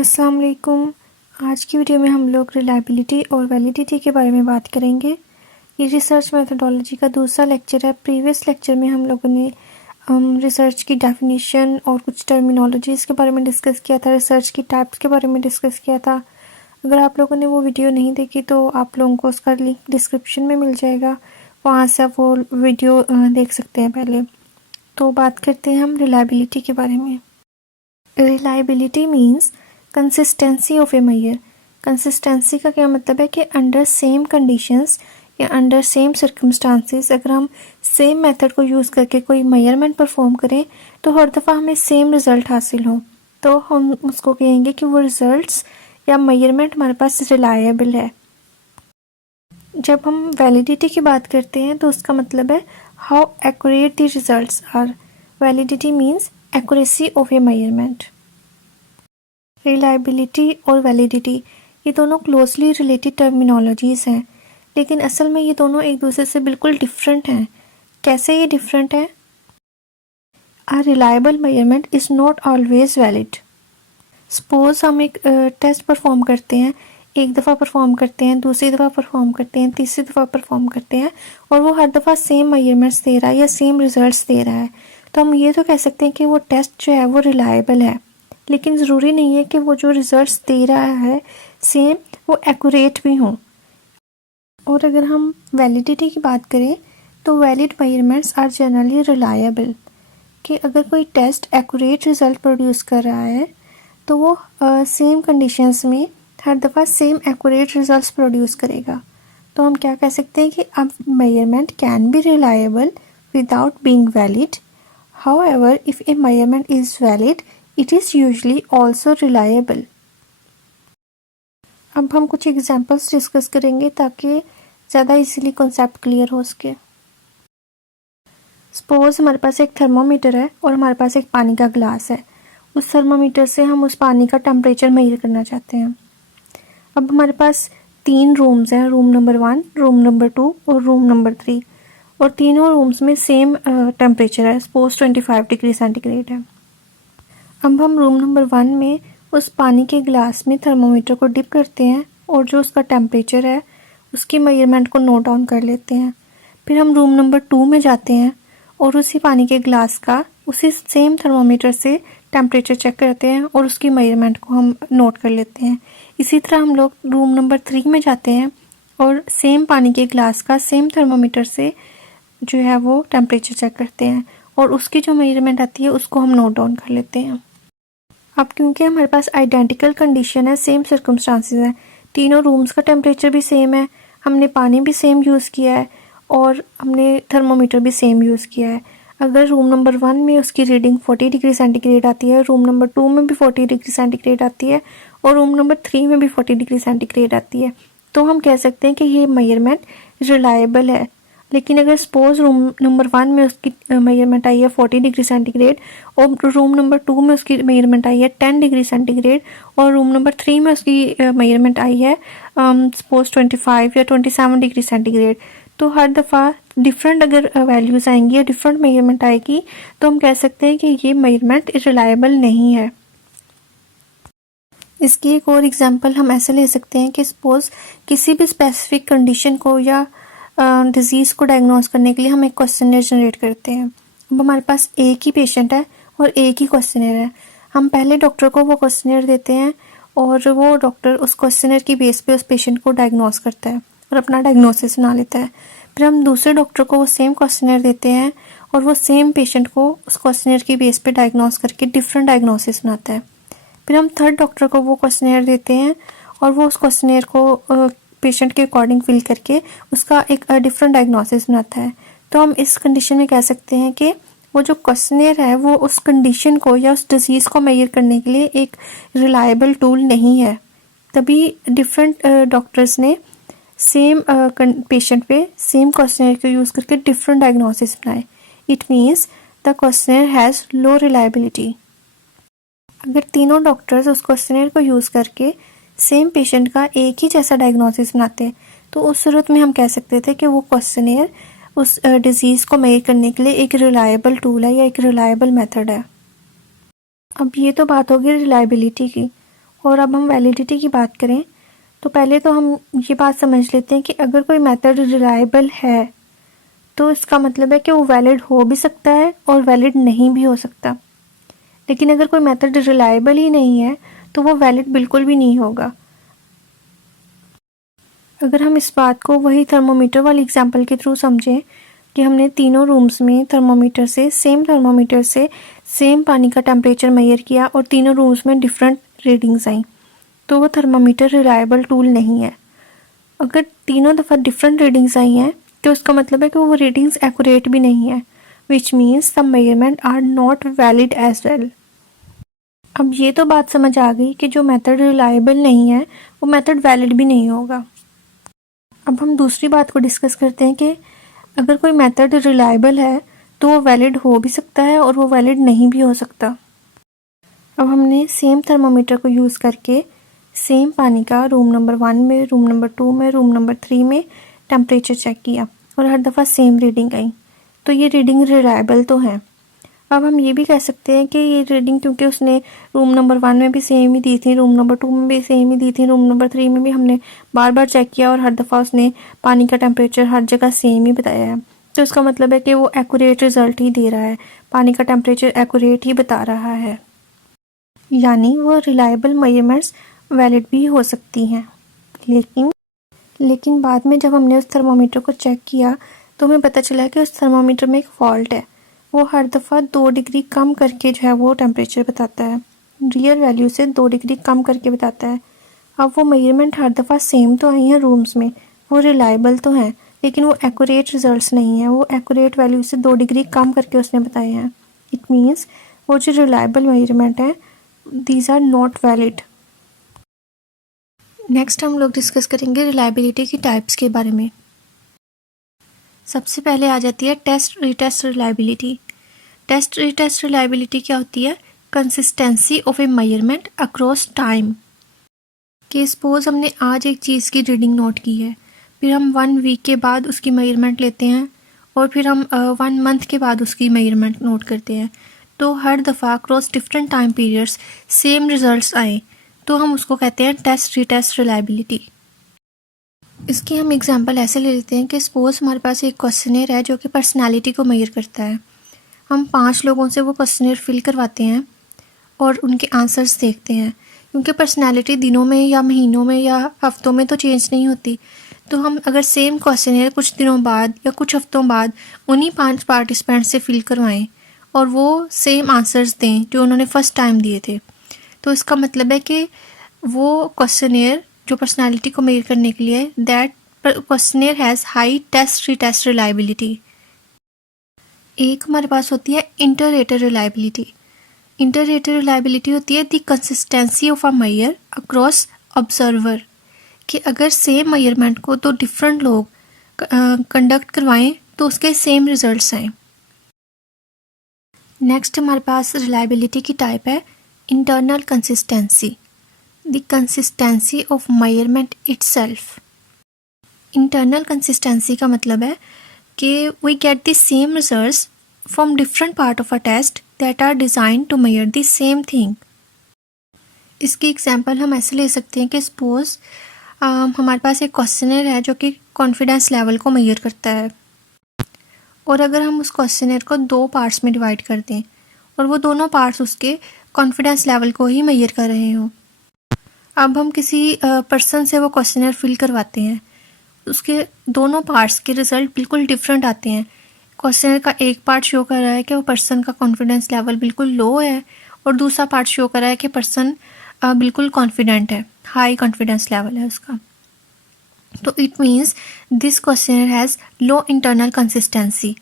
अस्सलाम वालेकुम। आज की वीडियो में हम लोग रिलायबिलिटी और वैलिडिटी के बारे में बात करेंगे। ये रिसर्च मेथडोलॉजी का दूसरा लेक्चर है। प्रीवियस लेक्चर में हम लोगों ने रिसर्च की डेफिनेशन और कुछ टर्मिनोलॉजीज़ के बारे में डिस्कस किया था, रिसर्च की टाइप्स के बारे में डिस्कस किया था। अगर आप लोगों ने वो वीडियो नहीं देखी तो आप लोगों को उसका लिंक डिस्क्रिप्शन में मिल जाएगा, वहाँ से आप वो वीडियो देख सकते हैं पहले। तो बात करते हैं हम रिलायबिलिटी के बारे में। Reliability means consistency of a measure. Consistency का क्या मतलब है कि अंडर सेम कंडीशंस या अंडर सेम सर्कमस्टांसेस अगर हम सेम मेथड को यूज़ करके कोई मेजरमेंट परफॉर्म करें तो हर दफ़ा हमें सेम रिज़ल्ट हासिल हो, तो हम उसको कहेंगे कि वो रिज़ल्ट्स या मेजरमेंट हमारे पास रिलायबल है। जब हम वैलिडिटी की बात करते हैं तो उसका मतलब है how accurate the results are. Validity means accuracy of a measurement. Reliability और वैलिडिटी ये दोनों क्लोजली रिलेटेड टर्मिनोलॉजीज़ हैं, लेकिन असल में ये दोनों एक दूसरे से बिल्कुल डिफरेंट हैं। कैसे ये डिफरेंट है? A reliable measurement is not always valid. Suppose हम एक टेस्ट परफॉर्म करते हैं, एक दफ़ा परफॉर्म करते हैं, दूसरी दफ़ा परफॉर्म करते हैं, तीसरी दफ़ा परफॉर्म करते हैं और वो हर दफ़ा सेम मेजरमेंट्स दे रहा है या सेम रिजल्ट्स दे रहा है, तो हम ये तो कह सकते हैं कि वो टेस्ट जो है वो रिलायबल है। लेकिन ज़रूरी नहीं है कि वो जो रिजल्ट्स दे रहा है सेम वो एक्यूरेट भी हों। और अगर हम वैलिडिटी की बात करें तो valid measurements are generally reliable, कि अगर कोई टेस्ट एक्यूरेट रिज़ल्ट प्रोड्यूस कर रहा है तो वो सेम कंडीशंस में हर दफ़ा सेम एक्यूरेट रिजल्ट्स प्रोड्यूस करेगा। तो हम क्या कह सकते हैं कि अब measurement can be reliable without being valid. However if A measurement is valid it is usually also reliable. अब हम कुछ एग्जांपल्स डिस्कस करेंगे ताकि ज़्यादा इजीली कॉन्सेप्ट क्लियर हो सके। सपोज हमारे पास एक थर्मोमीटर है और हमारे पास एक पानी का ग्लास है। उस थर्मोमीटर से हम उस पानी का टेम्परेचर मेजर करना चाहते हैं। अब हमारे पास 3 रूम्स हैं, रूम नंबर 1, रूम नंबर 2 और रूम नंबर 3, और तीनों रूम्स में सेम टेम्परेचर है, सपोज 25 डिग्री सेंटीग्रेड है। अब हम रूम नंबर 1 में उस पानी के ग्लास में थर्मोमीटर को डिप करते हैं और जो उसका टेम्परेचर है उसकी मेजरमेंट को नोट डाउन कर लेते हैं। फिर हम रूम नंबर 2 में जाते हैं और उसी पानी के ग्लास का उसी सेम थर्मोमीटर से टेम्परेचर चेक करते हैं और उसकी मेजरमेंट को हम नोट कर लेते हैं। इसी तरह हम लोग रूम नंबर 3 में जाते हैं और सेम पानी के ग्लास का सेम थर्मोमीटर से जो है वो टेम्परेचर चेक करते हैं और उसकी जो मेजरमेंट आती है उसको हम नोट डाउन कर लेते हैं। अब क्योंकि हमारे पास आइडेंटिकल कंडीशन है, सेम सर्कमस्टांसेस हैं, तीनों रूम्स का टेम्परेचर भी सेम है, हमने पानी भी सेम यूज़ किया है और हमने थर्मोमीटर भी सेम यूज़ किया है। अगर रूम नंबर 1 में उसकी रीडिंग 40 डिग्री सेंटीग्रेड आती है, रूम नंबर 2 में भी 40 डिग्री सेंटीग्रेड आती है और रूम नंबर 3 में भी 40 डिग्री सेंटीग्रेड आती है, तो हम कह सकते हैं कि ये मेजरमेंट रिलायबल है। लेकिन अगर सपोज रूम नंबर 1 में उसकी मेजरमेंट आई है 40 डिग्री सेंटीग्रेड और रूम नंबर 2 में उसकी मेजरमेंट आई है 10 डिग्री सेंटीग्रेड और रूम नंबर 3 में उसकी मेजरमेंट आई है सपोज 25 या 27 डिग्री सेंटीग्रेड, तो हर दफ़ा डिफरेंट अगर वैल्यूज़ आएंगी या डिफरेंट मेजरमेंट आएगी तो हम कह सकते हैं कि ये मेजरमेंट रिलायबल नहीं है। इसकी एक और एग्जांपल हम ऐसे ले सकते हैं कि सपोज़ किसी भी स्पेसिफिक कंडीशन को या डिज़ीज़ को डायग्नोस करने के लिए हम एक क्वेश्चनर जनरेट करते हैं। अब हमारे पास एक ही पेशेंट है और एक ही क्वेश्चनर है। हम पहले डॉक्टर को वो क्वेश्चनर देते हैं और वो डॉक्टर उस क्वेश्चनर की बेस पे उस पेशेंट को डायग्नोस करता है और अपना डायग्नोसिस बना लेता है। फिर हम दूसरे डॉक्टर को वो सेम क्वेश्चनर देते हैं और वो सेम पेशेंट को उस क्वेश्चनर की बेस पे डायग्नोस करके डिफरेंट डायग्नोसिस बनाता है। फिर हम थर्ड डॉक्टर को वो क्वेश्चनर देते हैं और वो उस क्वेश्चनर को पेशेंट के अकॉर्डिंग फिल करके उसका एक डिफरेंट डायग्नोसिस बनाता है। तो हम इस कंडीशन में कह सकते हैं कि वो जो क्वेश्चनर है वो उस कंडीशन को या उस डिजीज़ को मेजर करने के लिए एक रिलायबल टूल नहीं है। तभी डिफरेंट डॉक्टर्स ने सेम पेशेंट पे सेम क्वेश्चनर को यूज़ करके डिफरेंट डायग्नोसिस बनाए। It means the questionnaire has low reliability. अगर तीनों डॉक्टर्स उस क्वेश्चनर को यूज़ करके सेम पेशेंट का एक ही जैसा डायग्नोसिस बनाते हैं तो उस सूरत में हम कह सकते थे कि वो क्वेश्चनर उस डिज़ीज़ को मेजर करने के लिए एक रिलायबल टूल है या एक रिलायबल मेथड है। अब ये तो बात होगी रिलायबिलिटी की, और अब हम वैलिडिटी की बात करें तो पहले तो हम ये बात समझ लेते हैं कि अगर कोई मेथड रिलायबल है तो इसका मतलब है कि वो वैलिड हो भी सकता है और वैलिड नहीं भी हो सकता। लेकिन अगर कोई मेथड रिलायबल ही नहीं है तो वो वैलिड बिल्कुल भी नहीं होगा। अगर हम इस बात को वही थर्मोमीटर वाली एग्जांपल के थ्रू समझें कि हमने तीनों रूम्स में थर्मोमीटर से सेम पानी का टेम्परेचर मेजर किया और तीनों रूम्स में डिफरेंट रीडिंग्स आई, तो वो थर्मोमीटर रिलायबल टूल नहीं है। अगर तीनों दफ़ा डिफरेंट रीडिंग्स आई हैं तो उसका मतलब है कि वो रीडिंग्स एक्यूरेट भी नहीं है, which means the measurement are not valid as well. अब ये तो बात समझ आ गई कि जो मेथड रिलायबल नहीं है वो मेथड वैलिड भी नहीं होगा। अब हम दूसरी बात को डिस्कस करते हैं कि अगर कोई मेथड रिलायबल है तो वो वैलिड हो भी सकता है और वो वैलिड नहीं भी हो सकता। अब हमने सेम थर्मोमीटर को यूज़ करके सेम पानी का रूम नंबर 1 में, रूम नंबर 2 में, रूम नंबर 3 में टेम्परेचर चेक किया और हर दफ़ा सेम रीडिंग आई, तो ये रीडिंग रिलायबल तो है। अब हम ये भी कह सकते हैं कि ये रीडिंग क्योंकि उसने रूम नंबर 1 में भी सेम ही दी थी, रूम नंबर 2 में भी सेम ही दी थी, रूम नंबर 3 में भी हमने बार बार चेक किया और हर दफ़ा उसने पानी का टेम्परेचर हर जगह सेम ही बताया है, तो इसका मतलब है कि वो एक्यूरेट रिज़ल्ट ही दे रहा है, पानी का टेम्परेचर एक्यूरेट ही बता रहा है, यानी वो रिलायबल मेजरमेंट्स वैलिड भी हो सकती हैं। लेकिन बाद में जब हमने उस थर्मोमीटर को चेक किया तो हमें पता चला कि उस थर्मोमीटर में एक फ़ॉल्ट है। वो हर दफ़ा 2 डिग्री कम करके जो है वो टेम्परेचर बताता है, रियल वैल्यू से 2 डिग्री कम करके बताता है। अब वो मेजरमेंट हर दफ़ा सेम तो आई हैं रूम्स में, वो रिलायबल तो हैं, लेकिन वो एक्यूरेट रिजल्ट्स नहीं हैं, वो एक्यूरेट वैल्यू से 2 डिग्री कम करके उसने बताए हैं। इट मीन्स वो जो रिलायबल मेजरमेंट है these are not valid. Next हम लोग डिस्कस करेंगे रिलायबिलिटी की टाइप्स के बारे में। सबसे पहले आ जाती है test retest reliability. Test retest reliability क्या होती है? Consistency of a measurement across time. कि सपोज हमने आज एक चीज़ की रीडिंग नोट की है, फिर हम 1 वीक के बाद उसकी मेजरमेंट लेते हैं और फिर हम 1 मंथ के बाद उसकी मेजरमेंट नोट करते हैं, तो हर दफ़ा across different time periods same results आए तो हम उसको कहते हैं टेस्ट रीटेस्ट रिलायबिलिटी। इसकी हम एग्जांपल ऐसे ले लेते हैं कि सपोज हमारे पास एक क्वेश्चनर है जो कि पर्सनालिटी को मेजर करता है। हम 5 लोगों से वो क्वेश्चनर फिल करवाते हैं और उनके आंसर्स देखते हैं, क्योंकि पर्सनालिटी दिनों में या महीनों में या हफ्तों में तो चेंज नहीं होती, तो हम अगर सेम क्वेश्चनर कुछ दिनों बाद या कुछ हफ्तों बाद उन्हीं 5 पार्टिसिपेंट से फिल करवाएं और वो सेम आंसर्स दें जो उन्होंने फर्स्ट टाइम दिए थे, तो इसका मतलब है कि वो क्वेश्चनर जो पर्सनालिटी को मेजर करने के लिए that questionnaire has high test retest reliability. एक हमारे पास होती है इंटररेटर रिलायबिलिटी। इंटररेटर रिलायबिलिटी होती है the consistency of a measure across observer, कि अगर सेम मेजरमेंट को तो डिफरेंट लोग कंडक्ट करवाएं तो उसके सेम रिजल्ट्स आएँ। नेक्स्ट हमारे पास रिलायबिलिटी की टाइप है internal consistency, the consistency of measurement itself. Internal consistency का मतलब है कि we get the same results from different part of a test that are design to measure the same thing. इसकी example हम ऐसे ले सकते हैं कि सपोज हमारे पास एक क्वेश्चनर है जो कि कॉन्फिडेंस लेवल को मेजर करता है, और अगर हम उस क्वेश्चनर को 2 पार्ट्स में डिवाइड कर दें और वो दोनों पार्ट्स उसके कॉन्फिडेंस लेवल को ही मेजर कर रहे हों। अब हम किसी पर्सन से वो क्वेश्चनर फिल करवाते हैं, उसके दोनों पार्ट्स के रिज़ल्ट बिल्कुल डिफरेंट आते हैं। क्वेश्चनर का एक पार्ट शो कर रहा है कि वो पर्सन का कॉन्फिडेंस लेवल बिल्कुल लो है और दूसरा पार्ट शो कर रहा है कि पर्सन बिल्कुल कॉन्फिडेंट है, हाई कॉन्फिडेंस लेवल है उसका। तो it means this questionnaire has low internal consistency.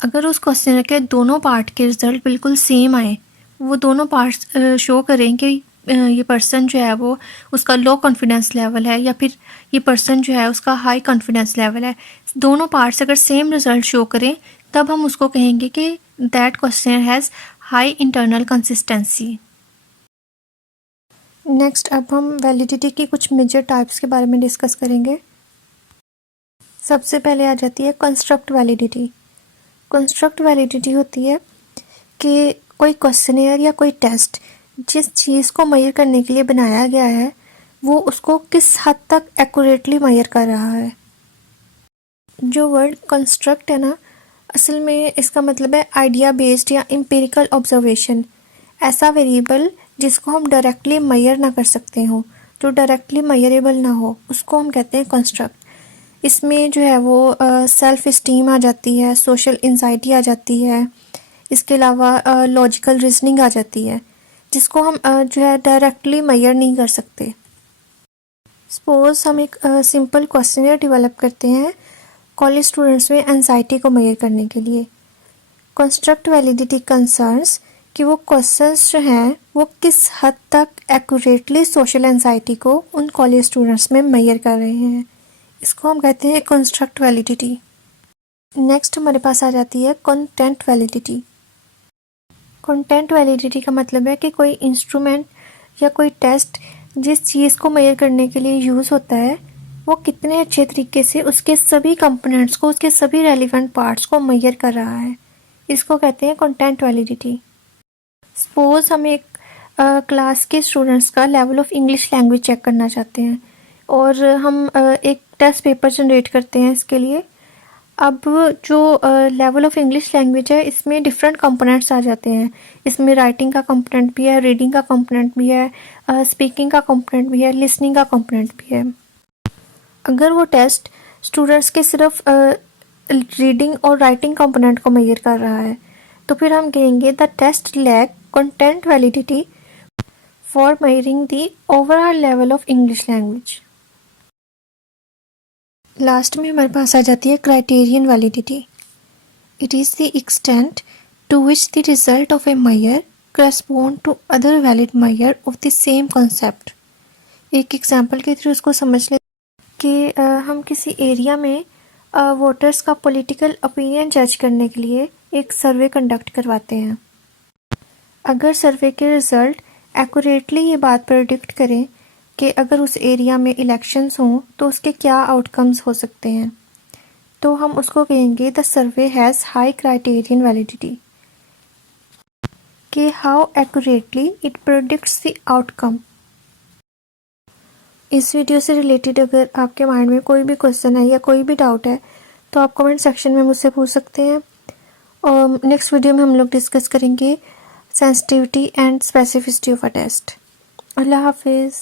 अगर उस क्वेश्चनर के दोनों पार्ट के रिज़ल्ट बिल्कुल सेम आए, वो दोनों पार्ट्स शो करें कि ये पर्सन जो है वो उसका लो कॉन्फिडेंस लेवल है या फिर ये पर्सन जो है उसका हाई कॉन्फिडेंस लेवल है, दोनों पार्ट्स अगर सेम रिज़ल्ट शो करें तब हम उसको कहेंगे कि that questionnaire has high internal consistency. Next अब हम वैलिडिटी की कुछ मेजर टाइप्स के बारे में डिस्कस करेंगे। सबसे पहले आ जाती है कंस्ट्रक्ट वैलिडिटी। कंस्ट्रक्ट वैलिडिटी होती है कि कोई क्वेश्चनर या कोई टेस्ट जिस चीज़ को मेजर करने के लिए बनाया गया है वो उसको किस हद तक एक्यूरेटली मेजर कर रहा है। जो वर्ड कंस्ट्रक्ट है ना, असल में इसका मतलब है आइडिया बेस्ड या एम्पिरिकल ऑब्जर्वेशन। ऐसा वेरिएबल जिसको हम डायरेक्टली मेजर ना कर सकते हो, जो डायरेक्टली मेजरेबल ना हो, उसको हम कहते हैं कंस्ट्रक्ट। इसमें जो है वो सेल्फ इस्टीम आ जाती है, सोशल एंजाइटी आ जाती है, इसके अलावा लॉजिकल रीजनिंग आ जाती है, जिसको हम जो है डायरेक्टली मेजर नहीं कर सकते। सपोज हम एक सिंपल क्वेश्चनर डेवलप करते हैं कॉलेज स्टूडेंट्स में एंजाइटी को मेजर करने के लिए। कंस्ट्रक्ट वैलिडिटी कंसर्न्स कि वो क्वेश्चंस जो हैं वो किस हद तक एक्यूरेटली सोशल एंजाइटी को उन कॉलेज स्टूडेंट्स में मेजर कर रहे हैं, इसको हम कहते हैं कंस्ट्रक्ट वैलिडिटी। नेक्स्ट हमारे पास आ जाती है कंटेंट वैलिडिटी। कंटेंट वैलिडिटी का मतलब है कि कोई इंस्ट्रूमेंट या कोई टेस्ट जिस चीज़ को मेजर करने के लिए यूज़ होता है वो कितने अच्छे तरीके से उसके सभी कंपोनेंट्स को, उसके सभी रेलिवेंट पार्ट्स को मेजर कर रहा है, इसको कहते हैं कंटेंट वैलिडिटी। सपोज हम एक क्लास के स्टूडेंट्स का level of English language check करना चाहते हैं और हम एक टेस्ट पेपर जनरेट करते हैं इसके लिए। अब जो लेवल ऑफ इंग्लिश लैंग्वेज है इसमें डिफरेंट कंपोनेंट्स आ जाते हैं। इसमें राइटिंग का कंपोनेंट भी है, रीडिंग का कंपोनेंट भी है, स्पीकिंग का कंपोनेंट भी है, लिसनिंग का कंपोनेंट भी है। अगर वो टेस्ट स्टूडेंट्स के सिर्फ रीडिंग और राइटिंग कंपोनेंट को मेजर कर रहा है तो फिर हम कहेंगे the test lack content validity for measuring the overall level of English language. Last में हमारे पास आ जाती है criterion validity. It is the extent to which the result of a measure correspond to other valid measure of the same concept. एक example के through इसको समझ ले कि हम किसी एरिया में वोटर्स का पॉलिटिकल ओपिनियन जज करने के लिए एक सर्वे कंडक्ट करवाते हैं। अगर सर्वे के रिज़ल्ट एक्यूरेटली ये बात प्रेडिक्ट करें कि अगर उस एरिया में इलेक्शंस हों तो उसके क्या आउटकम्स हो सकते हैं, तो हम उसको कहेंगे the survey has high criterion validity, कि how accurately it predicts the outcome. इस वीडियो से रिलेटेड अगर आपके माइंड में कोई भी क्वेश्चन है या कोई भी डाउट है तो आप कमेंट सेक्शन में मुझसे पूछ सकते हैं। और नेक्स्ट वीडियो में हम लोग डिस्कस करेंगे sensitivity and specificity of a test. Allah हाफिज़।